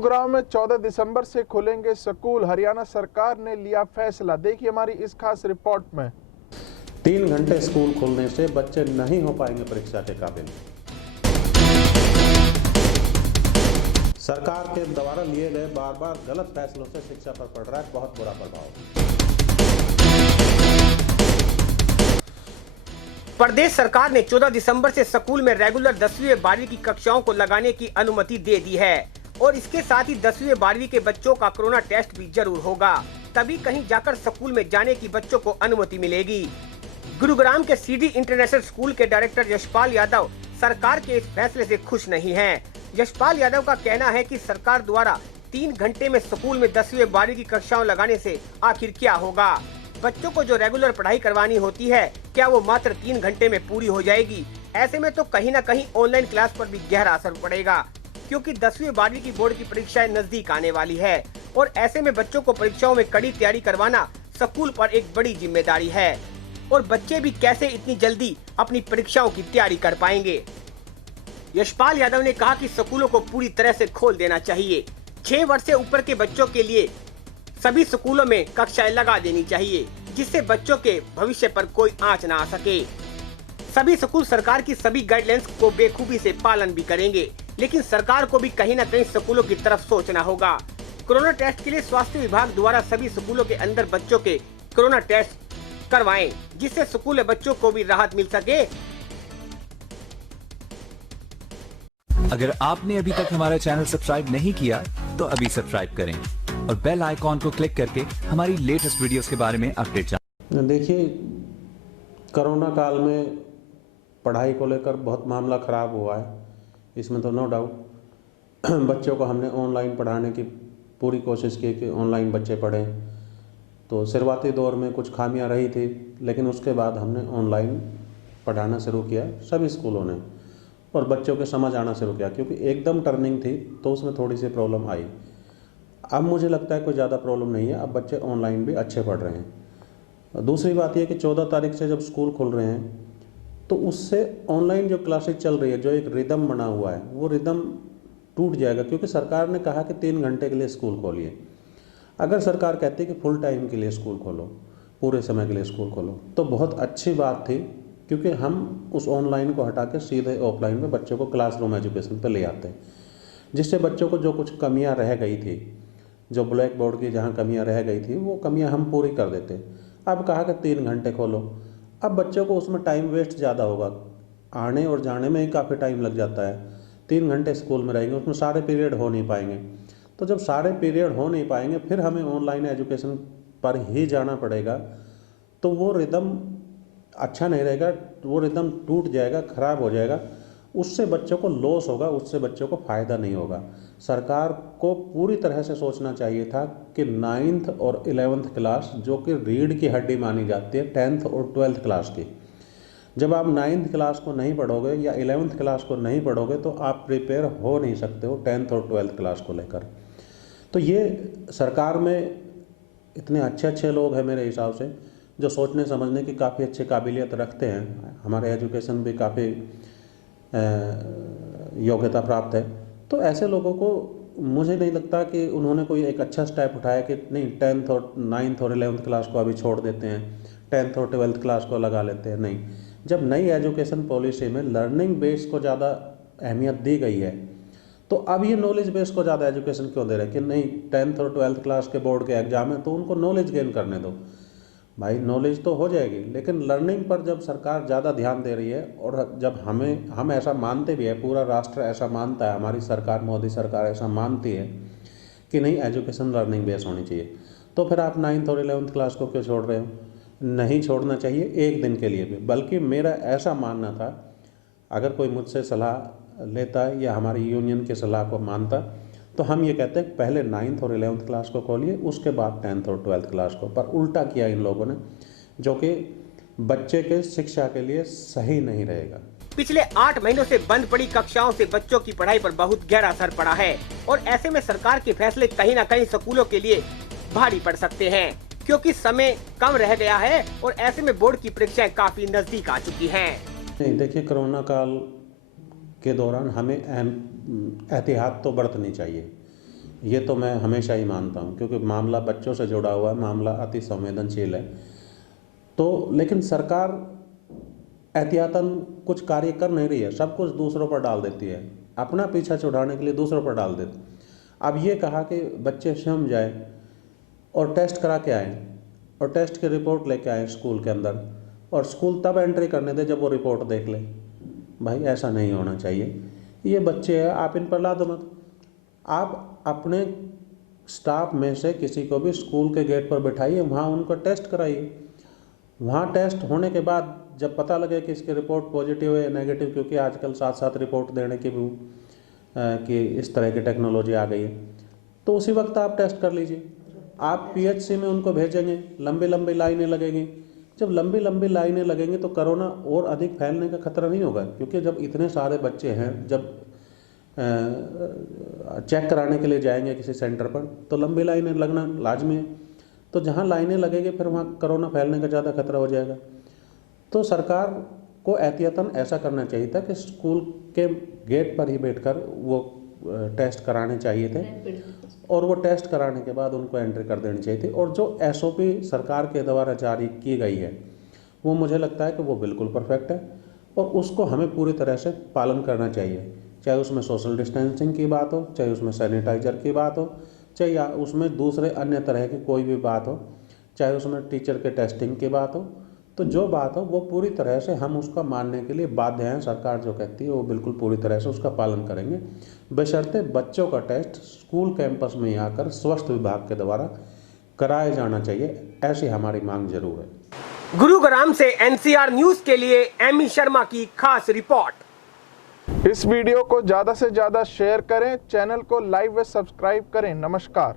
गुरुग्राम में 14 दिसंबर से खुलेंगे स्कूल। हरियाणा सरकार ने लिया फैसला। देखिए हमारी इस खास रिपोर्ट में। 3 घंटे स्कूल खुलने से बच्चे नहीं हो पाएंगे परीक्षा के काबिल। सरकार के द्वारा लिए गए बार बार गलत फैसलों से शिक्षा पर पड़ रहा है बहुत बुरा प्रभाव। प्रदेश सरकार ने 14 दिसंबर से स्कूल में रेगुलर 10वीं व 12वीं की कक्षाओं को लगाने की अनुमति दे दी है और इसके साथ ही 10वीं व 12वीं के बच्चों का कोरोना टेस्ट भी जरूर होगा, तभी कहीं जाकर स्कूल में जाने की बच्चों को अनुमति मिलेगी। गुरुग्राम के सीडी इंटरनेशनल स्कूल के डायरेक्टर यशपाल यादव सरकार के इस फैसले से खुश नहीं हैं। यशपाल यादव का कहना है कि सरकार द्वारा 3 घंटे में स्कूल में 10वीं व 12वीं की कक्षाओं लगाने से आखिर क्या होगा। बच्चों को जो रेगुलर पढ़ाई करवानी होती है, क्या वो मात्र 3 घंटे में पूरी हो जाएगी? ऐसे में तो कहीं न कहीं ऑनलाइन क्लास पर भी गहरा असर पड़ेगा, क्योंकि 10वीं व 12वीं की बोर्ड की परीक्षाएं नजदीक आने वाली है और ऐसे में बच्चों को परीक्षाओं में कड़ी तैयारी करवाना स्कूल पर एक बड़ी जिम्मेदारी है और बच्चे भी कैसे इतनी जल्दी अपनी परीक्षाओं की तैयारी कर पाएंगे। यशपाल यादव ने कहा कि स्कूलों को पूरी तरह से खोल देना चाहिए। 6 वर्ष से ऊपर के बच्चों के लिए सभी स्कूलों में कक्षाएं लगा देनी चाहिए, जिससे बच्चों के भविष्य पर कोई आंच ना आ सके। सभी स्कूल सरकार की सभी गाइडलाइंस को बेखूबी से पालन भी करेंगे, लेकिन सरकार को भी कहीं न कहीं स्कूलों की तरफ सोचना होगा। कोरोना टेस्ट के लिए स्वास्थ्य विभाग द्वारा सभी स्कूलों के अंदर बच्चों के कोरोना टेस्ट करवाएं, जिससे स्कूल बच्चों को भी राहत मिल सके। अगर आपने अभी तक हमारा चैनल सब्सक्राइब नहीं किया तो अभी सब्सक्राइब करें और बेल आइकॉन को क्लिक करके हमारी लेटेस्ट वीडियोस के बारे में अपडेट जानें। देखिए, कोरोना काल में पढ़ाई को लेकर बहुत मामला ख़राब हुआ है, इसमें तो नो डाउट। बच्चों को हमने ऑनलाइन पढ़ाने की पूरी कोशिश की कि ऑनलाइन बच्चे पढ़ें, तो शुरुआती दौर में कुछ खामियां रही थी, लेकिन उसके बाद हमने ऑनलाइन पढ़ाना शुरू किया सभी स्कूलों ने और बच्चों के समझ आना शुरू किया, क्योंकि एकदम टर्निंग थी तो उसमें थोड़ी सी प्रॉब्लम आई। अब मुझे लगता है कोई ज़्यादा प्रॉब्लम नहीं है, अब बच्चे ऑनलाइन भी अच्छे पढ़ रहे हैं। दूसरी बात यह कि 14 तारीख से जब स्कूल खुल रहे हैं तो उससे ऑनलाइन जो क्लासेज चल रही है, जो एक रिदम बना हुआ है, वो रिदम टूट जाएगा, क्योंकि सरकार ने कहा कि 3 घंटे के लिए स्कूल खोलिए। अगर सरकार कहती है कि फुल टाइम के लिए स्कूल खोलो, पूरे समय के लिए स्कूल खोलो, तो बहुत अच्छी बात थी, क्योंकि हम उस ऑनलाइन को हटा के सीधे ऑफलाइन में बच्चों को क्लासरूम एजुकेशन पर ले आते हैं, जिससे बच्चों को जो कुछ कमियां रह गई थी, जो ब्लैक बोर्ड की जहां कमियां रह गई थी, वो कमियां हम पूरी कर देते। अब कहा कि 3 घंटे खोलो, अब बच्चों को उसमें टाइम वेस्ट ज़्यादा होगा, आने और जाने में ही काफ़ी टाइम लग जाता है। 3 घंटे स्कूल में रहेंगे, उसमें सारे पीरियड हो नहीं पाएंगे, तो जब सारे पीरियड हो नहीं पाएंगे फिर हमें ऑनलाइन एजुकेशन पर ही जाना पड़ेगा, तो वो रिदम अच्छा नहीं रहेगा, वो रिदम टूट जाएगा, ख़राब हो जाएगा, उससे बच्चों को लॉस होगा, उससे बच्चों को फ़ायदा नहीं होगा। सरकार को पूरी तरह से सोचना चाहिए था कि 9th और 11th क्लास, जो कि रीढ़ की हड्डी मानी जाती है 10th और 12th क्लास की, जब आप 9th क्लास को नहीं पढ़ोगे या 11th क्लास को नहीं पढ़ोगे तो आप प्रिपेयर हो नहीं सकते हो 10th और 12th क्लास को लेकर। तो ये सरकार में इतने अच्छे लोग हैं मेरे हिसाब से, जो सोचने समझने की काफ़ी अच्छी काबिलियत रखते हैं, हमारे एजुकेशन भी काफ़ी योग्यता प्राप्त है, तो ऐसे लोगों को मुझे नहीं लगता कि उन्होंने कोई एक अच्छा स्टेप उठाया कि नहीं 10th और 9th और 11th क्लास को अभी छोड़ देते हैं, 10th और 12th क्लास को लगा लेते हैं। नहीं, जब नई एजुकेशन पॉलिसी में लर्निंग बेस को ज़्यादा अहमियत दी गई है, तो अब ये नॉलेज बेस को ज़्यादा एजुकेशन क्यों दे रहे हैं कि नहीं 10th और 12th क्लास के बोर्ड के एग्जाम है तो उनको नॉलेज गेन करने दो। भाई नॉलेज तो हो जाएगी, लेकिन लर्निंग पर जब सरकार ज़्यादा ध्यान दे रही है और जब हम ऐसा मानते भी है, पूरा राष्ट्र ऐसा मानता है, हमारी सरकार, मोदी सरकार ऐसा मानती है कि नहीं एजुकेशन लर्निंग बेस होनी चाहिए, तो फिर आप 9th और 11th क्लास को क्यों छोड़ रहे हो? नहीं छोड़ना चाहिए एक दिन के लिए भी। बल्कि मेरा ऐसा मानना था, अगर कोई मुझसे सलाह लेता या हमारी यूनियन की सलाह को मानता, तो हम ये कहते हैं पहले 9th और 11th क्लास को खोलिए, उसके बाद 10th और 12th क्लास को। पर उल्टा किया इन लोगों ने, जो कि बच्चे के शिक्षा के लिए सही नहीं रहेगा। पिछले 8 महीनों से बंद पड़ी कक्षाओं से बच्चों की पढ़ाई पर बहुत गहरा असर पड़ा है और ऐसे में सरकार के फैसले कहीं न कहीं स्कूलों के लिए भारी पड़ सकते हैं, क्योंकि समय कम रह गया है और ऐसे में बोर्ड की परीक्षाएं काफी नजदीक आ चुकी हैं। नहीं, देखिए, कोरोना काल के दौरान हमें एहतियात तो बरतनी चाहिए, ये तो मैं हमेशा ही मानता हूँ, क्योंकि मामला बच्चों से जुड़ा हुआ है, मामला अति संवेदनशील है। तो लेकिन सरकार एहतियातन कुछ कार्य कर नहीं रही है, सब कुछ दूसरों पर डाल देती है, अपना पीछा छुड़ाने के लिए दूसरों पर डाल देती। अब ये कहा कि बच्चे स्वयं जाए और टेस्ट करा के आए और टेस्ट की रिपोर्ट लेके आए स्कूल के अंदर, और स्कूल तब एंट्री करने दे जब वो रिपोर्ट देख ले। भाई ऐसा नहीं होना चाहिए। ये बच्चे हैं, आप इन पर ला दो मत। आप अपने स्टाफ में से किसी को भी स्कूल के गेट पर बैठाइए, वहाँ उनका टेस्ट कराइए। वहाँ टेस्ट होने के बाद जब पता लगे कि इसकी रिपोर्ट पॉजिटिव है या नेगेटिव, क्योंकि आजकल साथ साथ रिपोर्ट देने की भी कि इस तरह की टेक्नोलॉजी आ गई है, तो उसी वक्त आप टेस्ट कर लीजिए। आप पीएचसी में उनको भेजेंगे, लंबी लंबी लाइनें लगेंगी। जब लंबी लंबी लाइनें लगेंगी तो कोरोना और अधिक फैलने का खतरा नहीं होगा, क्योंकि जब इतने सारे बच्चे हैं, जब चेक कराने के लिए जाएंगे किसी सेंटर पर तो लंबी लाइनें लगना लाजमी है। तो जहाँ लाइनें लगेंगी फिर वहाँ कोरोना फैलने का ज़्यादा खतरा हो जाएगा। तो सरकार को एहतियातन ऐसा करना चाहिए था कि स्कूल के गेट पर ही बैठकर वो टेस्ट कराने चाहिए थे, और वो टेस्ट कराने के बाद उनको एंट्री कर देनी चाहिए थी। और जो एसओपी सरकार के द्वारा जारी की गई है वो मुझे लगता है कि वो बिल्कुल परफेक्ट है, और उसको हमें पूरी तरह से पालन करना चाहिए। चाहे उसमें सोशल डिस्टेंसिंग की बात हो, चाहे उसमें सैनिटाइजर की बात हो, चाहे या उसमें दूसरे अन्य तरह की कोई भी बात हो, चाहे उसमें टीचर के टेस्टिंग की बात हो, तो जो बात हो वो पूरी तरह से हम उसका मानने के लिए बाध्य हैं। सरकार जो कहती है वो बिल्कुल पूरी तरह से उसका पालन करेंगे, बशर्ते बच्चों का टेस्ट स्कूल कैंपस में आकर स्वास्थ्य विभाग के द्वारा कराया जाना चाहिए। ऐसी हमारी मांग जरूर है। गुरुग्राम से एनसीआर न्यूज के लिए एमी शर्मा की खास रिपोर्ट। इस वीडियो को ज़्यादा से ज़्यादा शेयर करें, चैनल को लाइक व सब्सक्राइब करें। नमस्कार।